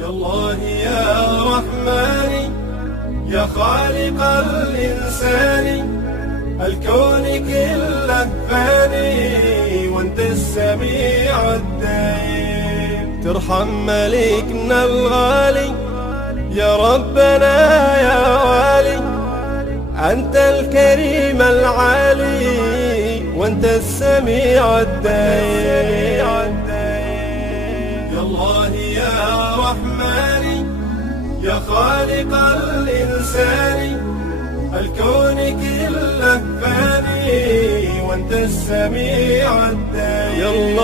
يا الله يا رحمن يا خالق الإنسان، الكون كله فاني وانت السميع الدايم. ترحم ملكنا الغالي يا ربنا يا والي، أنت الكريم العالي وانت السميع الدايم. يا الله يا رحمن يا خالق الإنسان، الكون كله فاني وانت السميع الدايم.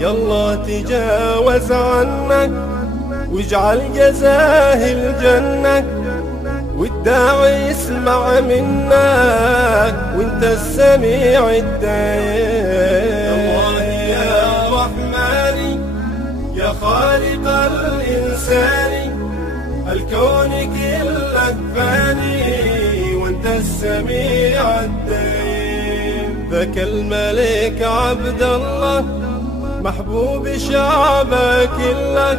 يا الله تجاوز عنك واجعل جزاه الجنة، والداعي يسمع منك وانت السميع الدايم. يا الله يا رحمن يا خالق الإنسان، الكون كله فاني وانت السميع الدايم. ذاك الملك عبد الله محبوب شعبه كله،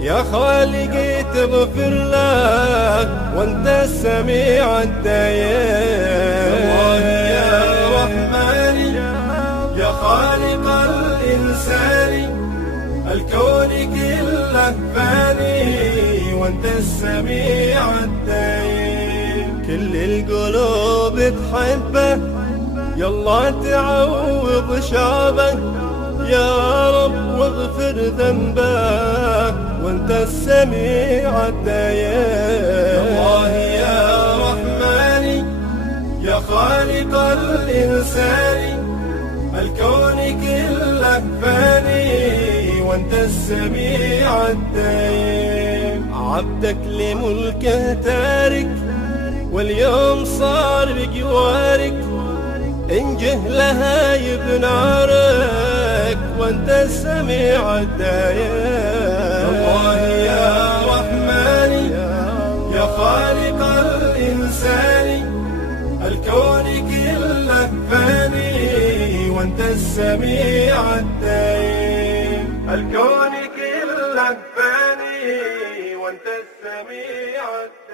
يا خالقي تغفر له وانت السميع الدايم. الله يا رحمن يا خالق الإنسان، الكون كله فاني وانت السميع الدايم. كل القلوب تحبه يلا تعوض شعبه، يا رب واغفر ذنبه وانت السميع الدايم. الله يا رحمن يا خالق الإنسان، الكون كله فاني وانت السميع الدايم. عبدك لملكه تارك واليوم صار بجوارك، إن جهلها بنارك وانت السميع الدايم. الله يا رحمن يا خالق الإنسان، الكون كله فاني وانت السميع الدايم. الكون كله فاني وانت السميع الدايم.